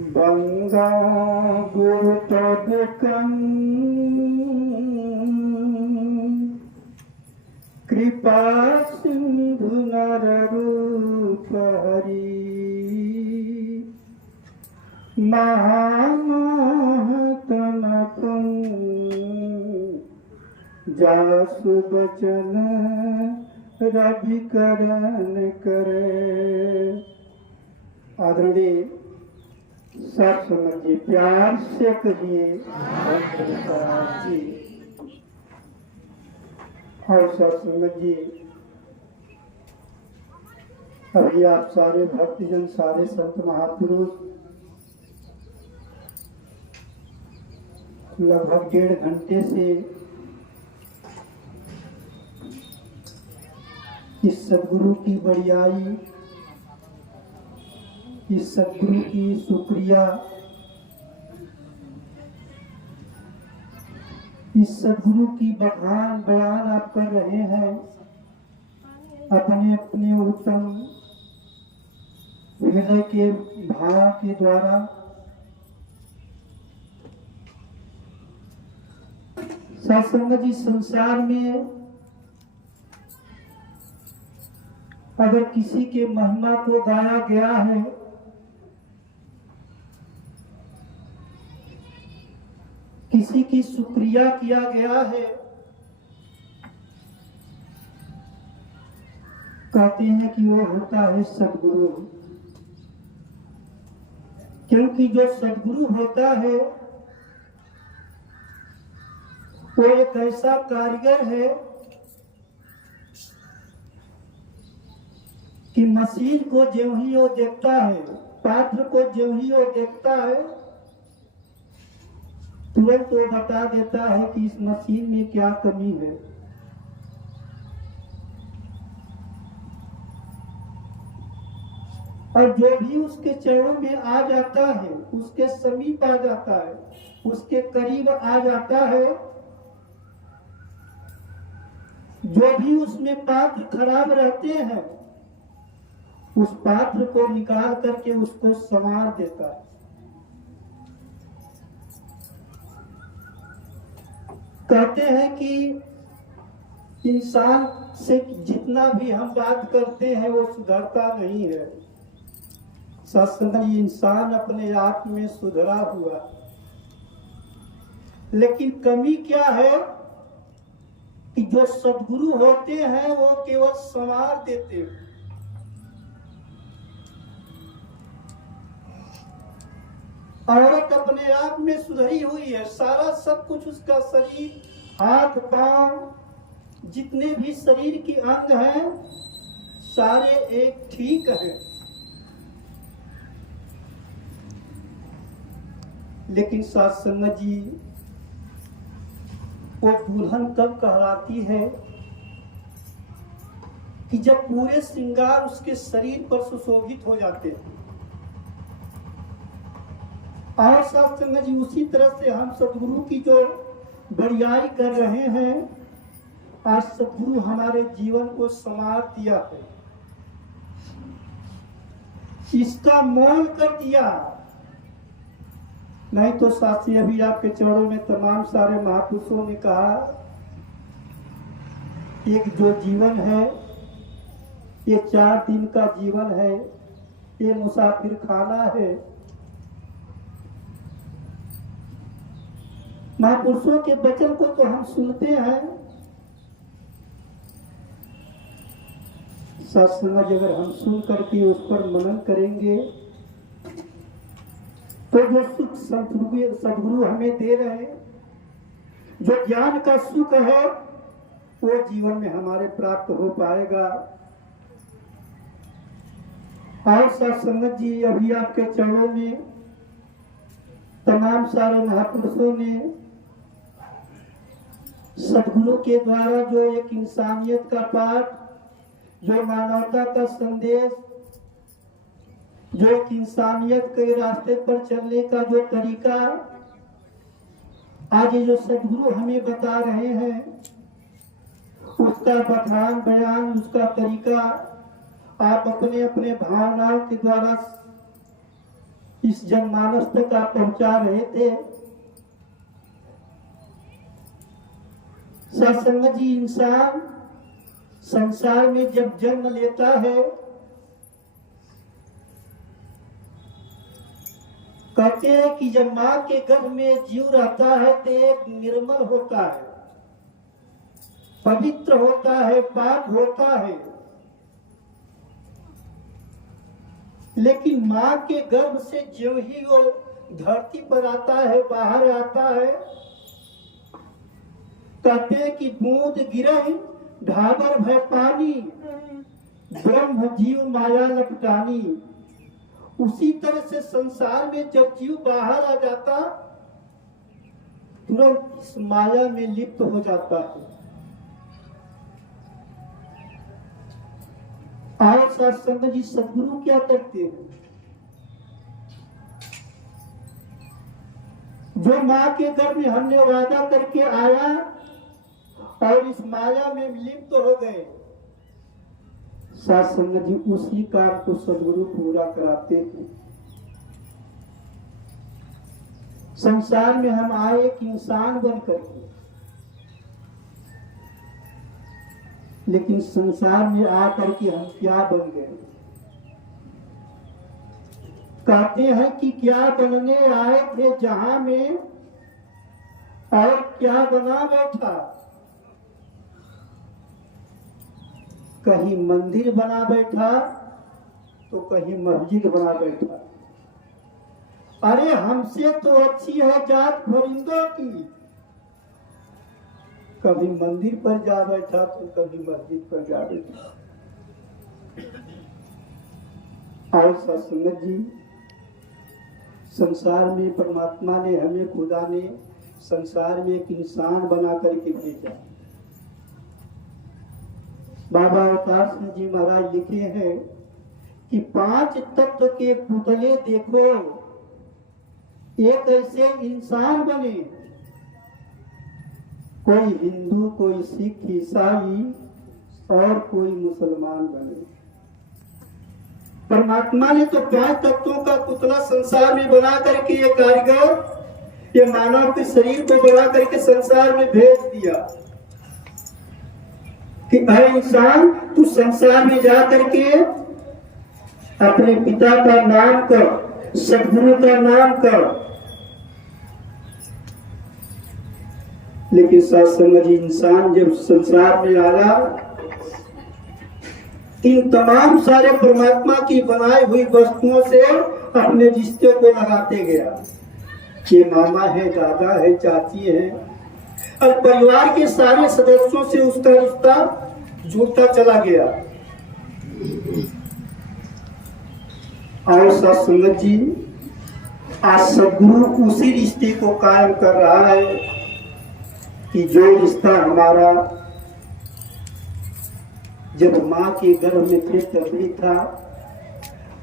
गंगा गुरुतोदकं कृपा सिंधु नररूप हरि महामहतम जासु बचन रविकरण करे। आदरणीय सब समझ जी, प्यार से कहिए जी। और सब समझ जी, अभी आप सारे भक्तजन, सारे संत महापुरुष लगभग 1.5 घंटे से इस सदगुरु की बड़ियाई, इस सदगुरु की शुक्रिया, इस सदगुरु की बखान बयान आप कर रहे हैं अपने अपने उत्तम हृदय के भाव के द्वारा। सत्संग जी, संसार में अगर किसी के महिमा को गाया गया है, किसी की शुक्रिया किया गया है, कहते हैं कि वो होता है सदगुरु। क्योंकि जो सदगुरु होता है वो एक ऐसा कारीगर है कि मशीन को ज्यों ही वो देखता है, पात्र को ज्यों ही वो देखता है, तुरंत वो बता देता है कि इस मशीन में क्या कमी है। और जो भी उसके चरणों में आ जाता है, उसके समीप आ जाता है, उसके करीब आ जाता है, जो भी उसमें पात्र खराब रहते हैं उस पात्र को निकाल करके उसको संवार देता है। कहते हैं कि इंसान से जितना भी हम बात करते हैं वो सुधरता नहीं है। सत्संग, इंसान अपने आप में सुधरा हुआ, लेकिन कमी क्या है कि जो सद्गुरु होते हैं वो केवल संवार देते हैं। औरत अपने आप में सुधरी हुई है, सारा सब कुछ उसका शरीर, हाथ पांव, जितने भी शरीर के अंग हैं सारे एक ठीक है, लेकिन सत्संग जी, वो दुल्हन कब कहलाती है कि जब पूरे श्रृंगार उसके शरीर पर सुशोभित हो जाते हैं। और सत्संग जी, उसी तरह से हम सदगुरु की जो बड़ियाई कर रहे हैं, आज सदगुरु हमारे जीवन को संवार दिया है, इसका मोल कर दिया। नहीं तो साथी, अभी आपके चरणों में तमाम सारे महापुरुषों ने कहा, एक जो जीवन है ये 4 दिन का जीवन है, ये मुसाफिर खाना है। महापुरुषों के वचन को तो हम सुनते हैं, सत्संग अगर हम सुन करके उस पर मनन करेंगे तो जो सुख सदगुरु हमें दे रहे हैं, जो ज्ञान का सुख है, वो जीवन में हमारे प्राप्त हो पाएगा। और सत्संग जी, अभी आपके चरणों में तमाम सारे महापुरुषों ने सदगुरु के द्वारा जो एक इंसानियत का पाठ, जो मानवता का संदेश, जो एक इंसानियत के रास्ते पर चलने का जो तरीका आज जो सदगुरु हमें बता रहे हैं, उसका बखान बयान, उसका तरीका आप अपने अपने भावनाओं के द्वारा इस जनमानस तक आप पहुंचा रहे थे। सत्संग जी, इंसान संसार में जब जन्म लेता है, कहते हैं कि जब मां के गर्भ में जीव रहता है तो एक निर्मल होता है, पवित्र होता है, पाक होता है। लेकिन मां के गर्भ से जो ही वो धरती पर आता है, बाहर आता है, कहते हैं कि बूंद गिरे ढाबर भय पानी, ब्रह्म जीव माया लपटानी। उसी तरह से संसार में जब जीव बाहर आ जाता, तुरंत इस माया में लिप्त हो जाता है। और सत्संग जी, सदगुरु क्या करते हैं? जो मां के गर्भ में हमने वादा करके आया और इस माया में लिप्त हो गए, सत्संग जी उसी काम को सदगुरु पूरा कराते थे। संसार में हम आए एक इंसान बन करके, लेकिन संसार में आकर के हम क्या बन गए? कहते हैं कि क्या बनने आए थे जहां में, और क्या बना बैठा। कहीं मंदिर बना बैठा तो कहीं मस्जिद बना बैठा। अरे हमसे तो अच्छी है जात परिंदों की। कभी मंदिर पर जा बैठा तो कभी मस्जिद पर जा बैठा। और सत्संग जी, संसार में परमात्मा ने हमें, खुदा ने संसार में एक इंसान बना करके भेजा। बाबा अवतार सिंह जी महाराज लिखे हैं कि 5 तत्व के पुतले देखो, एक ऐसे इंसान बने, कोई हिंदू, कोई सिख, ईसाई और कोई मुसलमान बने। परमात्मा ने तो 5 तत्वों का पुतला संसार में बना करके ये कारीगर, ये मानव के शरीर को बना करके संसार में भेज दिया कि हर इंसान तू संसार में जा करके अपने पिता का नाम कर, सदगुरु का नाम कर। लेकिन सत्संग जी, इंसान जब संसार में आया, इन तमाम सारे परमात्मा की बनाई हुई वस्तुओं से अपने रिश्ते को लगाते गया। ये मामा है, दादा है, चाची है, और परिवार के सारे सदस्यों से उसका रिश्ता जुड़ता चला गया। और सत्संग जी, आज सदगुरु उसी रिश्ते को कायम कर रहा है कि जो रिश्ता हमारा जब मां के गर्भ में थे तभी था,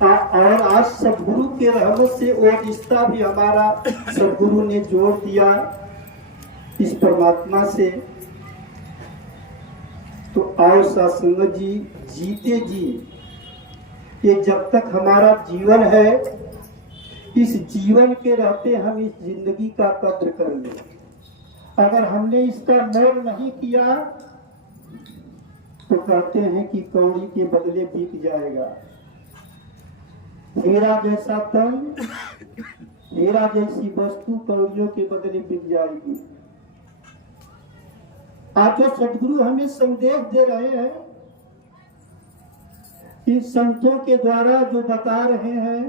और आज सदगुरु के रहमत से वो रिश्ता भी हमारा सदगुरु ने जोड़ दिया इस परमात्मा से। तो आओ सत्संग जी, जीते जी, ये जब तक हमारा जीवन है, इस जीवन के रहते हम इस जिंदगी का कद्र करेंगे। अगर हमने इसका मोल नहीं किया तो कहते हैं कि कौड़ी के बदले बिक जाएगा। हीरा जैसा तन, हीरा जैसी वस्तु कौड़ियों के बदले बिक जाएगी। आज जो सदगुरु हमें संदेश दे रहे हैं, इन संतों के द्वारा जो बता रहे हैं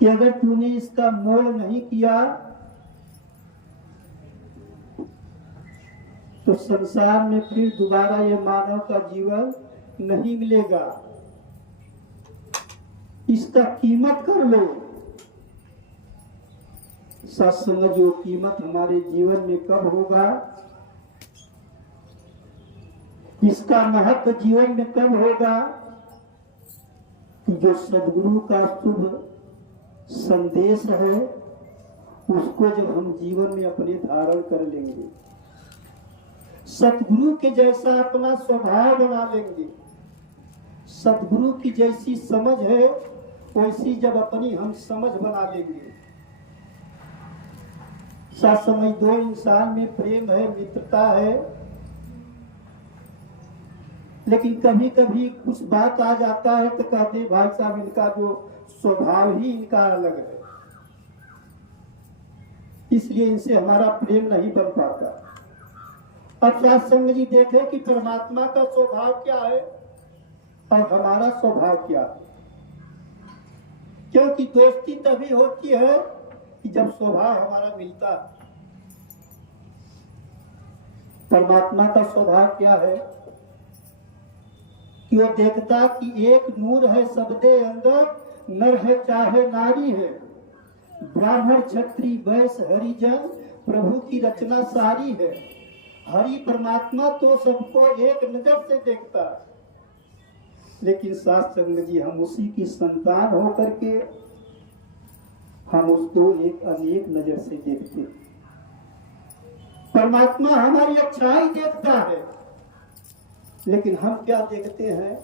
कि अगर तूने इसका मोल नहीं किया तो संसार में फिर दोबारा ये मानव का जीवन नहीं मिलेगा। इसका कीमत कर लो। सत्संग जो कीमत हमारे जीवन में कब होगा, इसका महत्व जीवन में कब होगा कि जो सदगुरु का शुभ संदेश है उसको जब हम जीवन में अपने धारण कर लेंगे, सतगुरु के जैसा अपना स्वभाव बना लेंगे, सतगुरु की जैसी समझ है वैसी जब अपनी हम समझ बना लेंगे। साथ समय दो इंसान में प्रेम है, मित्रता है, लेकिन कभी कभी कुछ बात आ जाता है तो कहते हैं भाई साहब इनका जो स्वभाव ही इनका अलग है, इसलिए इनसे हमारा प्रेम नहीं बन पाता। अब सत्संग जी देखें कि परमात्मा का स्वभाव क्या है और हमारा स्वभाव क्या है, क्योंकि दोस्ती तभी होती है कि जब स्वभाव हमारा मिलता है। परमात्मा का स्वभाव क्या है कि वो देखता कि एक नूर है सबदे अंदर, नर है चाहे नारी है, ब्राह्मण क्षत्रिय वैश्य हरिजन, प्रभु की रचना सारी है। हरि परमात्मा तो सबको एक नजर से देखता, लेकिन सत्संग जी हम उसी की संतान होकर के हम उसको एक अनेक नजर से देखते हैं। परमात्मा हमारी अच्छाई देखता है, लेकिन हम क्या देखते हैं,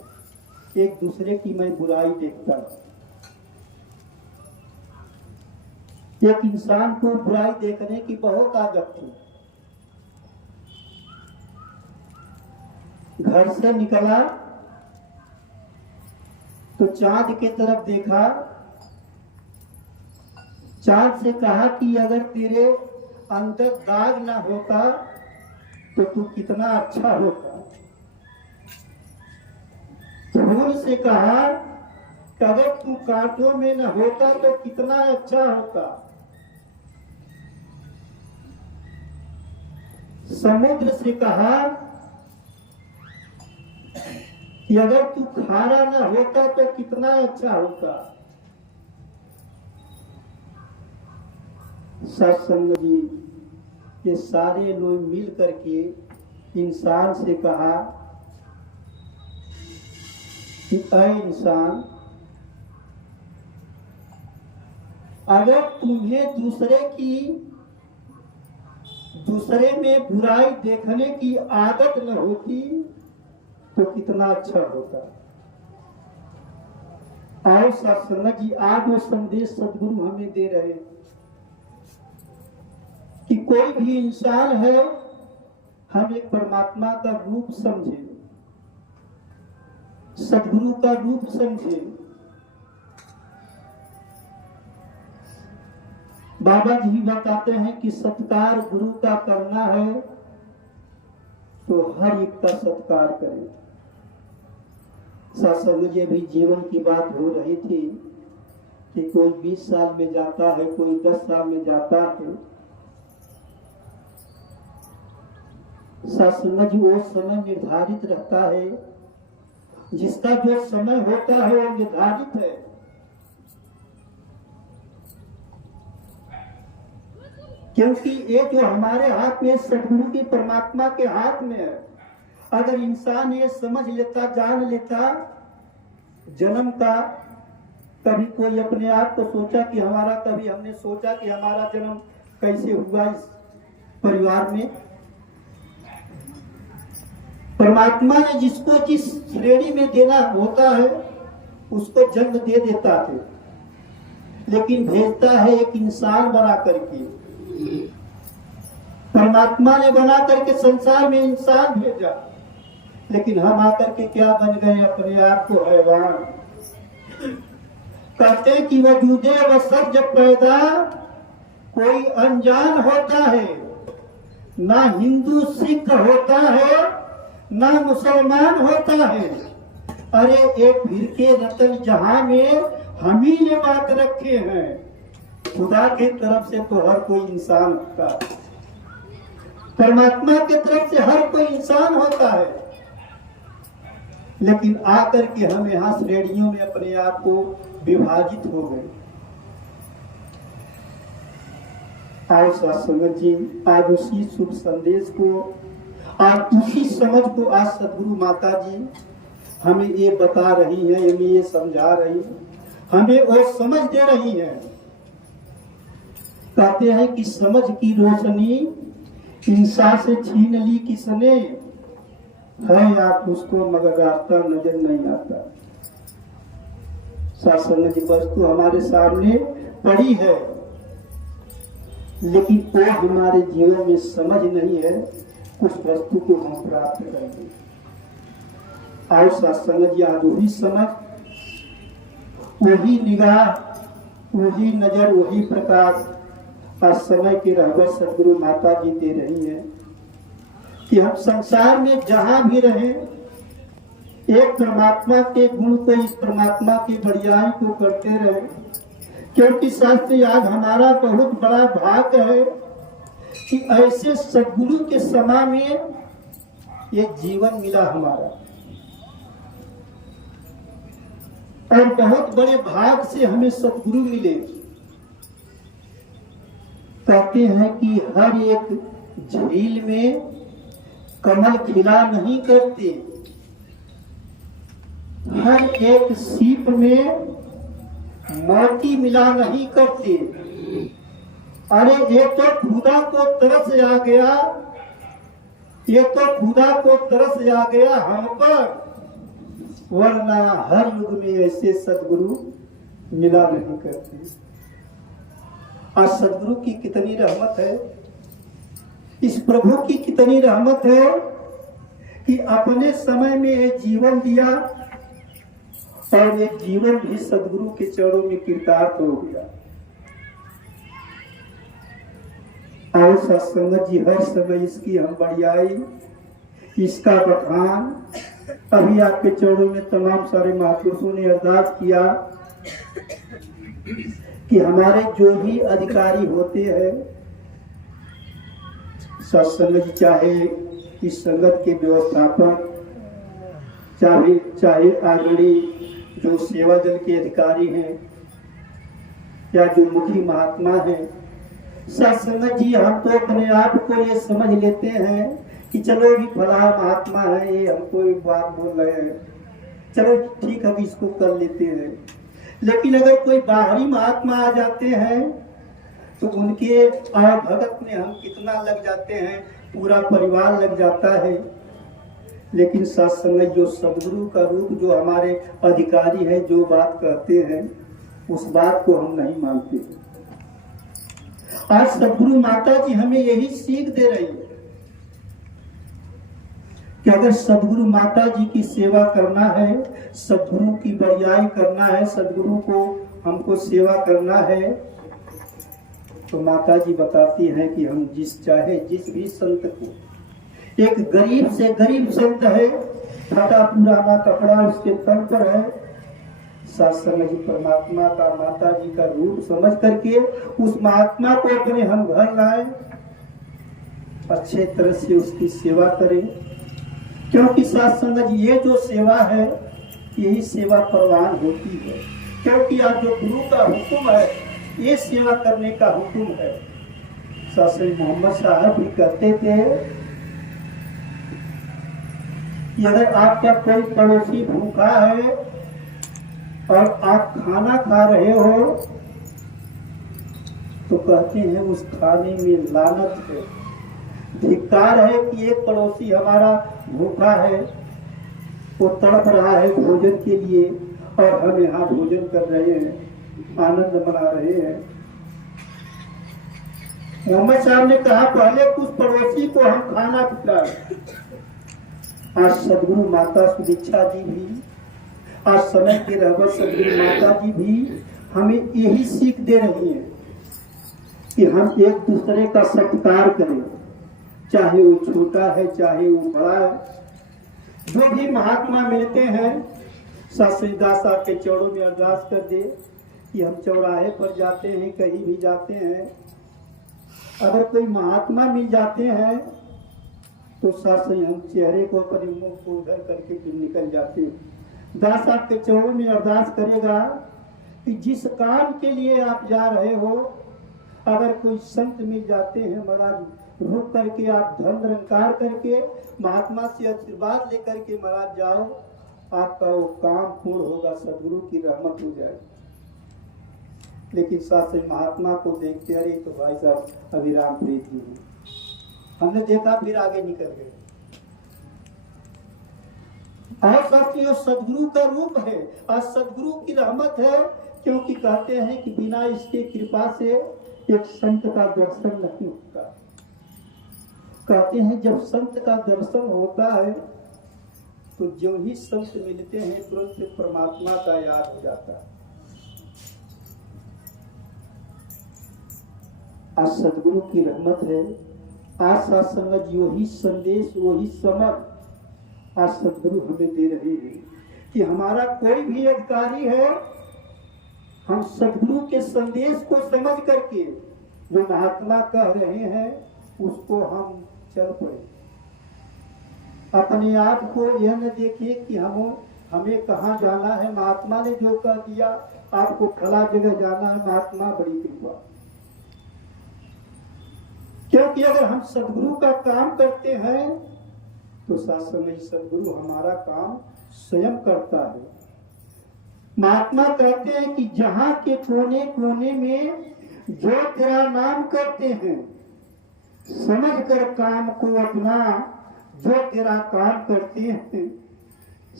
एक दूसरे की मैं बुराई देखता हूं। एक इंसान को बुराई देखने की बहुत आदत थी। घर से निकला तो चांद के तरफ देखा, चांद से कहा कि अगर तेरे अंदर दाग ना होता तो तू कितना अच्छा होता। फूल से कहा कि अगर तू कांटों में न होता तो कितना अच्छा होता। समुद्र से कहा कि अगर तू खारा न होता तो कितना अच्छा होता। सत्संग जी ये सारे लोग मिल करके इंसान से कहा कि ऐ इंसान, अगर तुम्हें दूसरे में बुराई देखने की आदत न होती तो कितना अच्छा होता। आओ सत्संग जी आज वो संदेश सदगुरु हमें दे रहे कि कोई भी इंसान है, हम एक परमात्मा का रूप समझे, सदगुरु का रूप समझे। बाबा जी बताते हैं कि सत्कार गुरु का करना है तो हर एक का सत्कार करें। सत्संग जी भी जीवन की बात हो रही थी कि कोई 20 साल में जाता है, कोई 10 साल में जाता है। सत्संग जी वो समय निर्धारित रहता है, जिसका जो समय होता है वो निर्धारित है। क्योंकि ये जो हमारे हाथ में सदगुरु की परमात्मा के हाथ में है। अगर इंसान ये समझ लेता, जान लेता जन्म का, कभी कोई अपने आप को सोचा कि हमारा, कभी हमने सोचा कि हमारा जन्म कैसे हुआ इस परिवार में। परमात्मा ने जिसको जिस श्रेणी में देना होता है उसको जन्म दे देता है, लेकिन भेजता है एक इंसान बना करके। परमात्मा ने बना करके संसार में इंसान भेजा, लेकिन हम आकर के क्या बन गए, अपने आप को हैवान। कहते हैं कि वजूदे व सब जब पैदा कोई अनजान होता है, ना हिंदू सिख होता है ना मुसलमान होता है। अरे एक फिरके रतन जहां में हम ही ने बात रखे हैं। खुदा के तरफ से तो हर कोई इंसान होता है, परमात्मा के तरफ से हर कोई इंसान होता है, लेकिन आकर के हम यहाँ श्रेणियों में अपने आप को विभाजित हो गए। आज सत्संग जी आज उसी शुभ संदेश को, आज उसी समझ को आज सदगुरु माता जी हमें ये बता रही है, हमें ये समझा रही है, हमें वो समझ दे रही है। कहते हैं कि समझ की रोशनी इंसान से छीन ली किसने, है आप उसको मगर रास्ता नजर नहीं आता। सत्संग की वस्तु हमारे सामने पड़ी है, लेकिन वो हमारे जीवन में समझ नहीं है उस वस्तु को हम प्राप्त करेंगे। और सत्संग जी आज वही समझ, वही निगाह, वही नजर, वही प्रकाश आज समय के रहबर सदगुरु माता जी दे रही है कि हम संसार में जहां भी रहें एक परमात्मा के गुण को, इस परमात्मा की बढ़ियाई को करते रहे, क्योंकि शास्त्री आज हमारा बहुत बड़ा भाग्य है कि ऐसे सदगुरु के समा में ये जीवन मिला हमारा। और बहुत बड़े भाग से हमें सदगुरु मिले। कहते हैं कि हर एक झील में कमल खिला नहीं करते, हर एक सीप में मोती मिला नहीं करते। अरे ये तो खुदा को तरस आ गया, ये तो खुदा को तरस आ गया हम पर, वरना हर युग में ऐसे सदगुरु मिला नहीं करते। आज सदगुरु की कितनी रहमत है, इस प्रभु की कितनी रहमत है कि अपने समय में ये जीवन दिया और ये जीवन भी सदगुरु के चरणों में कृतार्थ हो गया। और सत्संग जी हर समय इसकी हम बढ़ियाई, इसका बखान, अभी आपके चरणों में तमाम सारे महापुरुषों ने अरदास किया कि हमारे जो भी अधिकारी होते हैं सत्संग जी, चाहे इस संगत के व्यवस्थापक, चाहे आदरणीय जो सेवा दल के अधिकारी हैं या जो मुखी महात्मा हैं, सत्संग जी हम तो अपने आप को ये समझ लेते हैं कि चलो भी फला महात्मा है, ये हमको एक बात बोल रहे हैं, चलो ठीक है इसको कर लेते हैं। लेकिन अगर कोई बाहरी महात्मा आ जाते हैं तो उनके भगत में हम कितना लग जाते हैं, पूरा परिवार लग जाता है। लेकिन सत्संग जो सदगुरु का रूप, जो हमारे अधिकारी है, जो बात कहते हैं उस बात को हम नहीं मानते। आज सदगुरु माता जी हमें यही सीख दे रही है कि अगर सदगुरु माता जी की सेवा करना है, सदगुरु की बढ़ियाई करना है, सदगुरु को हमको सेवा करना है, तो माता जी बताती हैं कि हम जिस भी संत को, एक गरीब से गरीब संत है, फटा पुराना कपड़ा उसके तन पर है, सत्संग जी परमात्मा का, माता जी का रूप समझ करके उस महात्मा को अपने हम घर लाए, अच्छे तरह से उसकी सेवा करें। क्योंकि सत्संग जी ये जो सेवा है यही सेवा परवान होती है, क्योंकि आज जो गुरु का हुक्म है ये सेवा करने का हुक्म है। सत्संग मोहम्मद साहब भी कहते थे कि अगर आपका कोई पड़ोसी भूखा है और आप खाना खा रहे हो तो कहते हैं उस खाने में लानत है, धिक्कार है कि एक पड़ोसी हमारा भूखा है, वो तड़प रहा है भोजन के लिए और हम यहाँ भोजन कर रहे हैं, आनंद मना रहे हैं। मोहम्मद साहब ने कहा पहले उस पड़ोसी को हम खाना खिलाएं। आज सदगुरु माता सुदीक्षा जी भी, आज समय के रहबर सदगुरु माता जी भी हमें यही सीख दे रही है कि हम एक दूसरे का सत्कार करें, चाहे वो छोटा है चाहे वो बड़ा है। जो भी महात्मा मिलते हैं सतदास साहब के चरणों में अरदास कर दे कि हम चौराहे पर जाते हैं, कहीं भी जाते हैं, अगर कोई महात्मा मिल जाते हैं तो साथ से हम चेहरे को अपने मुंह को उधर करके फिर निकल जाते हैं। दास साहब के चरणों में अरदास करेगा कि जिस काम के लिए आप जा रहे हो, अगर कोई संत मिल जाते हैं महाराज, रुक करके आप धन निरंकार करके महात्मा से आशीर्वाद लेकर के महाराज जाओ, आपका वो काम पूर्ण होगा, सदगुरु की रहमत हो जाए। लेकिन साथ से महात्मा को देखते अरे तो भाई साहब अभी राम प्रीत ही है, हमने देखा फिर आगे निकल गए। और साथियों सदगुरु का रूप है और सदगुरु की रहमत है, क्योंकि कहते हैं कि बिना इसके कृपा से एक संत का दर्शन नहीं होता। कहते हैं जब संत का दर्शन होता है तो जो ही संत मिलते हैं तुरंत परमात्मा का याद हो जाता है। आज सदगुरु की रहमत है, आज सत्संग वही संदेश वही समझ आज सदगुरु हमें दे रहे हैं कि हमारा कोई भी अधिकारी है, हम सदगुरु के संदेश को समझ करके जो महात्मा कह रहे हैं उसको हम चल पड़े। अपने आप को यह न देखिए कि हमें कहाँ जाना है, महात्मा ने जो कह दिया आपको फला जगह जाना है, महात्मा बड़ी कृपा। क्योंकि अगर हम सदगुरु का काम करते हैं तो शास्त्र में सदगुरु हमारा काम स्वयं करता है। महात्मा कहते हैं कि जहां के कोने कोने में जो तेरा नाम करते हैं, समझ कर काम को अपना जो तेरा काम करते हैं,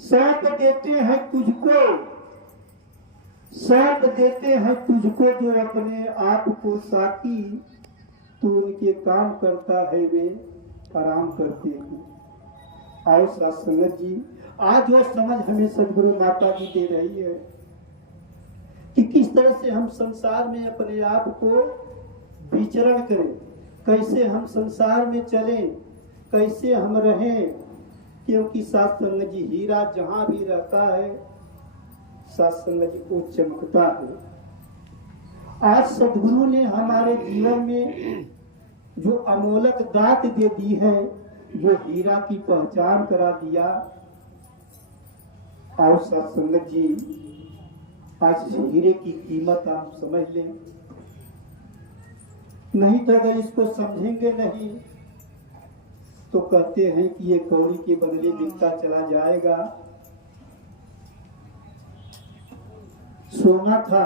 सौंप देते हैं तुझको, सौंप देते हैं तुझको जो अपने आप को साकी, तू उनके काम करता है वे आराम करते हैं। आओ सत्संगत जी, आज वो समझ हमें सदगुरु माता जी दे रही है कि किस तरह से हम संसार में अपने आप को विचरण करें, कैसे हम संसार में चलें, कैसे हम रहें। क्योंकि सत्संग जी हीरा जहां भी रहता है सत्संग जी को चमकता है। आज सदगुरु ने हमारे जीवन में जो अमोलक दात दे दी है, जो हीरा की पहचान करा दिया। आओ सत्संगत जी, आज हीरे की कीमत आप समझ लें, नहीं तो अगर इसको समझेंगे नहीं तो कहते हैं कि ये कौड़ी के बदले बिकता चला जाएगा। सोना था,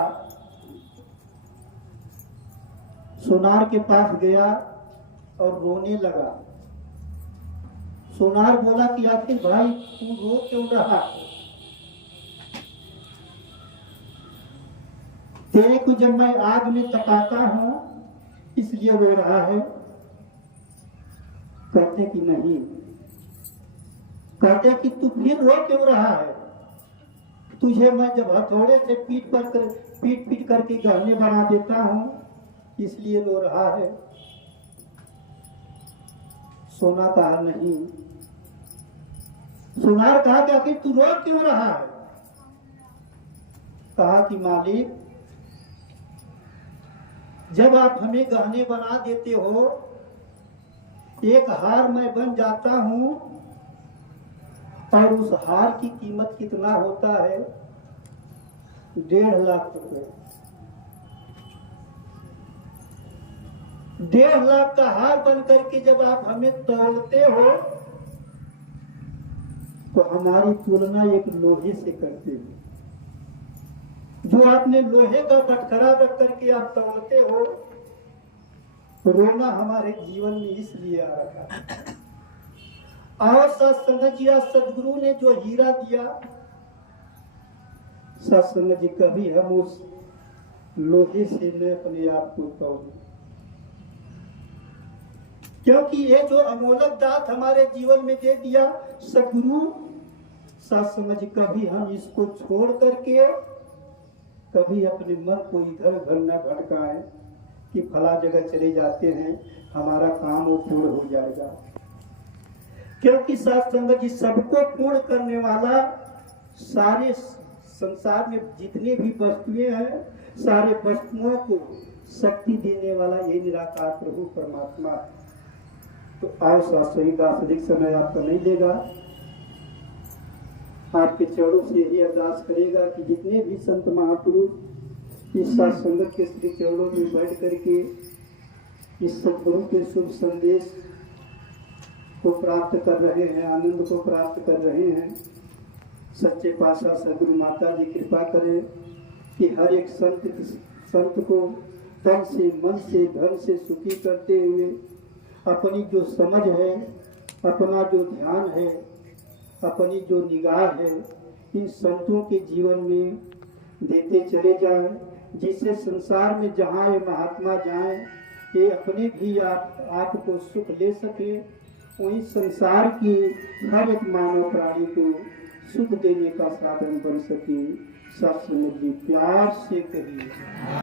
सोनार के पास गया और रोने लगा। सोनार बोला कि आखिर भाई तू रो क्यों रहा, तेरे को जब मैं आग में तपाता हूं इसलिए रो रहा है। कहते कि नहीं, कहते कि तू फिर रो क्यों रहा है, तुझे मैं जब हथौड़े से पीट पीट करके गहने बना देता हूं इसलिए रो रहा है। सोना कहा नहीं, सोनार कहा कि आखिर तू रो क्यों रहा है। कहा कि मालिक जब आप हमें गहने बना देते हो, एक हार मैं बन जाता हूं और उस हार की कीमत कितना होता है, 1.5 लाख रुपए। 1.5 लाख का हार बन करके जब आप हमें तोलते हो तो हमारी तुलना एक लोहे से करते हो। जो आपने लोहे का बटखरा रख करके आप तोलते हो, रोना हमारे जीवन में इसलिए आ रहा है। और सत्संग जी, सदगुरु ने जो हीरा दिया, सत्संग जी कभी हम उस लोहे से न अपने आप को तोले, क्योंकि ये जो अमोलक दात हमारे जीवन में दे दिया सदगुरु, सत्संग जी कभी हम इसको छोड़ करके कभी अपने मन को इधर उधर न भटकाएं कि फला जगह चले जाते हैं हमारा काम वो पूर्ण हो जाएगा। क्योंकि सत्संग जी सबको पूर्ण करने वाला, सारे संसार में जितने भी वस्तुएं हैं सारे वस्तुओं को शक्ति देने वाला ये निराकार प्रभु परमात्मा है। तो आओ शास्त्री दास, अधिक समय आपका नहीं लेगा, आपके चरणों से यही अरदास करेगा कि जितने भी संत महापुरुष इस सत्संगत के श्री चरणों में बैठ करके इस सदगुरु के शुभ संदेश को प्राप्त कर रहे हैं, आनंद को प्राप्त कर रहे हैं, सच्चे पातशाह सदगुरु माता जी कृपा करें कि हर एक संत को तन से, मन से, धन से सुखी करते हुए अपनी जो समझ है, अपना जो ध्यान है, अपनी जो निगाह है इन संतों के जीवन में देते चले जाएं, जिससे संसार में जहाँ ये महात्मा जाएं ये अपने भी आपको सुख ले सके, वहीं संसार की हर एक मानव प्राणी को सुख देने का साधन बन सके। सब समझिए, प्यार से कहिए।